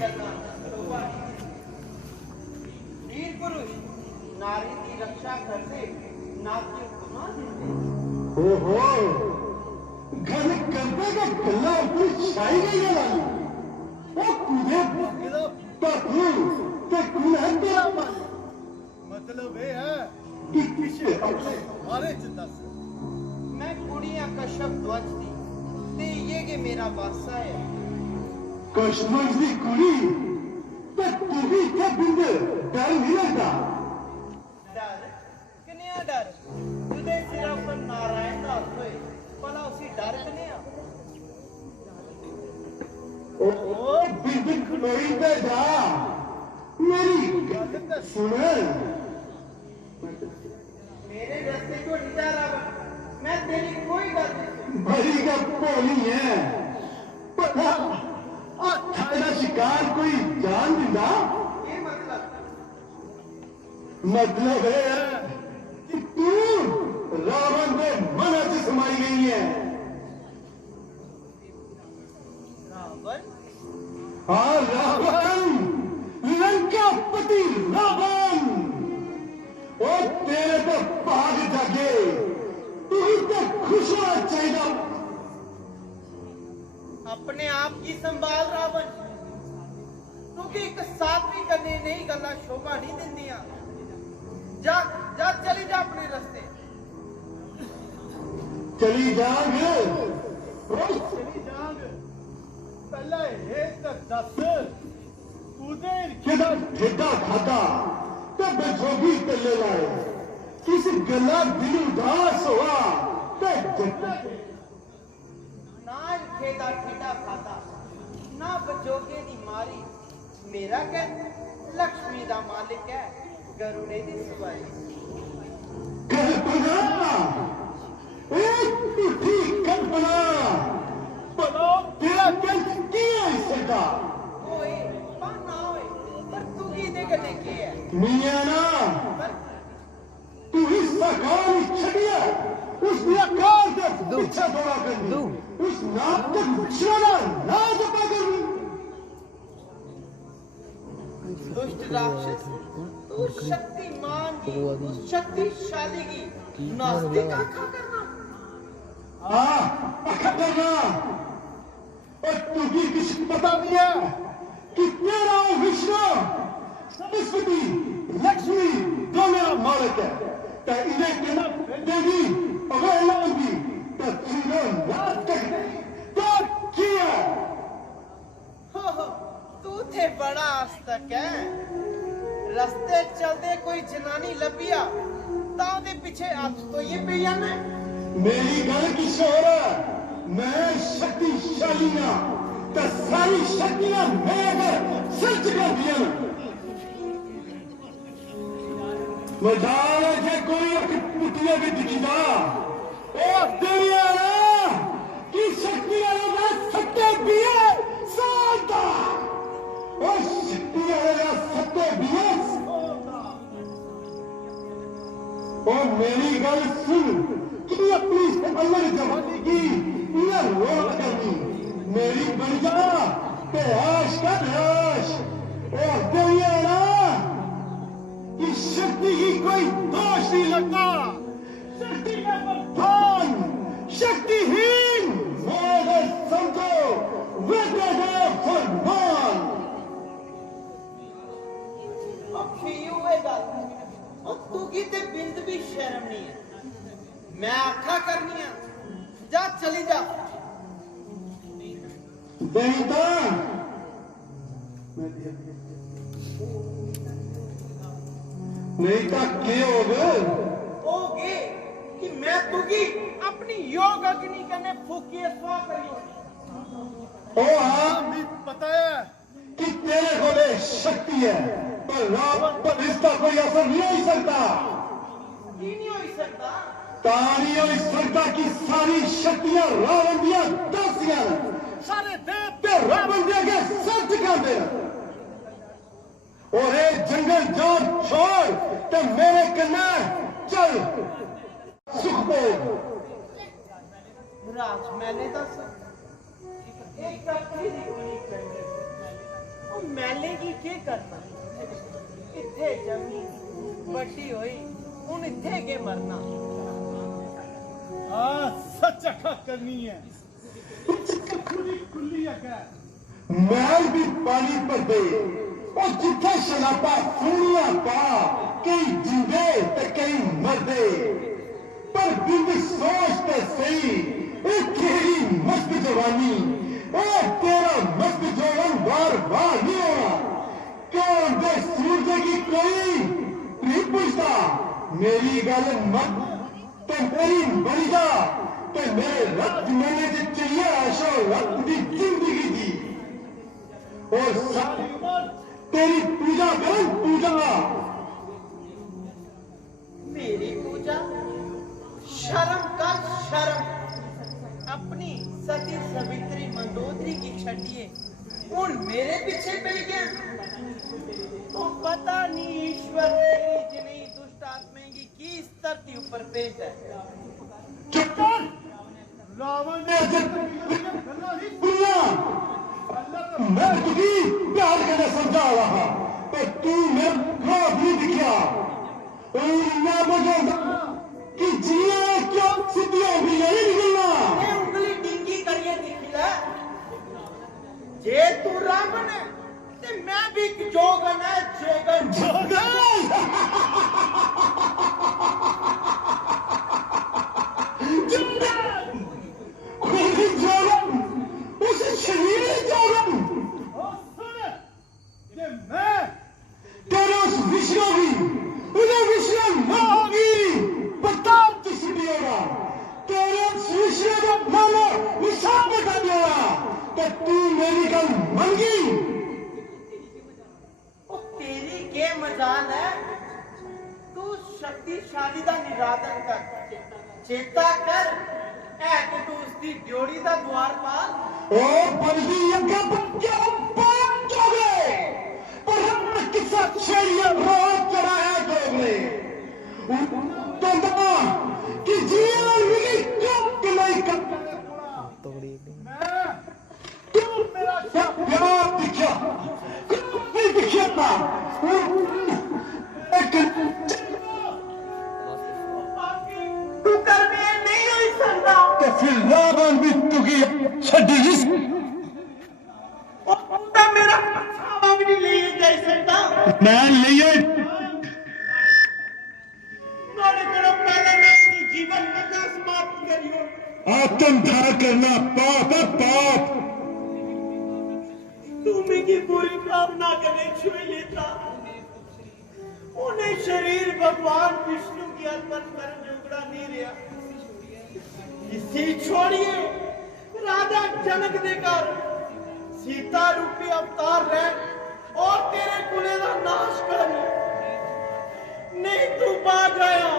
चलना शोभा वीर पुरुष नारी की रक्षा करते नाट्य गुना देते ओहो घर करने का गला अपनी छाई गई है लाली वो कुदे पतलू ते कुने तेरा मन मतलब ये है कि किसे अपने हमारे चिंता से मैं कुड़ियां कश्यप ध्वज दी ते ये के मेरा वासा है कश्मीर की कुड़ी ते तू भी क्या बिंद डर नहीं लगता डर कन्या डर तुझे सिर पर नारायण का होए भला उसी डर कन्या ओ बिंद खड़ोई पे जा मेरी गल सुन मेरे रास्ते को निजा रावण मैं तेरी कोई गल नहीं बड़ी का भोली है पता थारा शिकार कोई जान दिंदा ये मतलब मतलब है कि तू रावण के मन से समाई गई है रावण हाँ रावण लंकापति रावण ओ तेरे तो भाग जागे तू तो खुश होना चाहिए अपने आप की संभाल रावण क्योंकि एक साथी करने नहीं गल्ला शोभा नहीं दिंदियां जा जा चली जा अपने रास्ते चली जाग चली जाग पहले ये तक दस उधर किदा ठेडा खादा तो बेजोगी तले लाए किस गला दिल उदास हुआ तो जट्टा ना खेदा ठेडा खाता ना बजोगे दी मारी मेरा कह लक्ष्मी दा मालिक है गरुड़े दी सवारी कल्पना एक झूठी कल्पना बोलो तेरा दिल किया इसका ओए पाना ओए पर तू की दे गले के है मियां ना पर तू इस सकाल छड़िया उस निकार के पीछे दौड़ा कर उस नाम के छड़ा ना दबा कर दुष्ट राक्षस तू शक्तिमान की तू शक्तिशाली की नास्तिक आखा करना हाँ करना और तुझे किसी पता नहीं है कि तेरा विष्णु सरस्वती लक्ष्मी जो मेरा मालिक है तो इन्हें कहना देगी अवहेला होगी तो तुमने याद कर तो किया हो तू थे बड़ा आस्तक है रास्ते चलते कोई जनानी लभिया तां दे पीछे हाथ तो ये पे जाना मेरी गल की शोर मैं शक्तिशाली ना तो सारी शक्तियां मेरे सच कर दिया मजाल है कोई पुतले भी दिखीदा ओ तेरी की शक्तियां ना सत्ते बिये सादा ओ शक्तियां ना सत्ते बिये ओ मेरी गल सुन कि अपनी अमर जवानी की यह रोल करनी मेरी बन जा ते आश का आश और तेरी ना कि शक्ति की कोई दोष नहीं लगता शक्ति का प्रधान शक्तिहीन मेरे समझो वेटेगा फरमान अखी हुए गल और तू की ते बिंद भी शर्म नहीं है मैं आखा करनी है जा चली जा देवता नहीं तो क्या होगे कि मैं तुगी अपनी योग अग्नि करने फूकिए स्वा करियो ओ हाँ भी पता है कि तेरे को ले शक्ति है पर रावण पर इसका कोई असर नहीं हो सकता की नहीं हो सकता तानी हो सकता कि सारी शक्तियां रावण दिया दासियां सारे देव ते रावण दे के सर टिकाते और ये जंगल जान छोड़ ते मेरे कन्ने चल सुख भोग राज मैंने दस एक कपड़ी दी कुड़ी करनी ਉਹ ਮੈਲੇਗੀ ਕੀ ਕਰਨਾ ਇੱਥੇ ਜੰਮੀ ਵੱਡੀ ਹੋਈ ਹੁਣ ਇੱਥੇ ਕੇ ਮਰਨਾ हाँ सच अखा करनी है खुली खुली अखा मैल भी पानी पर दे और जिथे शराबा सूनिया पा कई जिंदे ते कई मरदे पर बिंद सोच ते सही ए तेरी मस्त जवानी ए तेरा मस्त जवान बार बार नहीं होना कौन दे सूरज की कोई नहीं पूछता मेरी गल मत तो मेरी मरी जा तो मेरे रक्त मैंने जो चाहिए आशा रक्त की जिंदगी दी और सारी उम्र तेरी पूजा करूं पूजा मेरी पूजा शर्म कर शर्म अपनी सती सवित्री मंदोदरी की छटिए उन मेरे पीछे पड़ गया तो पता नहीं ईश्वर तेरी जिन्हें दुष्ट आत्माएं की इस धरती ऊपर भेज है चुप कर रावण मैं ने गल्ला नहीं सुनना मैं तुझी प्यार करना समझा रहा पर तू मेरे खराब नहीं दिखा और मैं बजाऊंगा कि जिया क्यों सिद्धियों भी नहीं निकलना ये उंगली डींगी करिए दिखी ले जे तू रावण है ते मैं भी एक जोगन है जोगन खुद जोरम उस शरीर जोरम और सुन कि मैं तेरे उस विष्णु की उन्हें विष्णु न होगी बताओ किसी भी होगा तेरे उस विष्णु का मानो निशान बता दिया तो तू मेरी गल मंगी ओ तेरी के मजाल है तू शक्तिशाली दा निरादन कर चेता कर ऐ कि तू उसकी जोड़ी दा द्वारपाल ओ बंदी यज्ञ बच्चे पांच हो गए पर हमने किसा छेड़िया रोज चढ़ाया दोगले तो दबा कि जीवन मिली क्यों कि नहीं कर मैं तू मेरा प्यार दिखा क्यों नहीं दिखा था तू कर में नहीं हो सकता तो फिर रावण भी तुकी छड़ी जिस ओ तू मेरा पछावा भी नहीं ले जा सकता मैं लिए नोड़े कोड़ो पहले मैं अपनी जीवन कथा समाप्त करियो आत्म धार करना पाप है पाप तुम्हें की पूरी कामना करने छुए लेता उन्हें शरीर भगवान विष्णु की अर्पण कर जोगड़ा नहीं रहा इसी छोड़िए राजा जनक देकर सीता रूपी अवतार रह और तेरे कुले का नाश कर नहीं तू बाज आया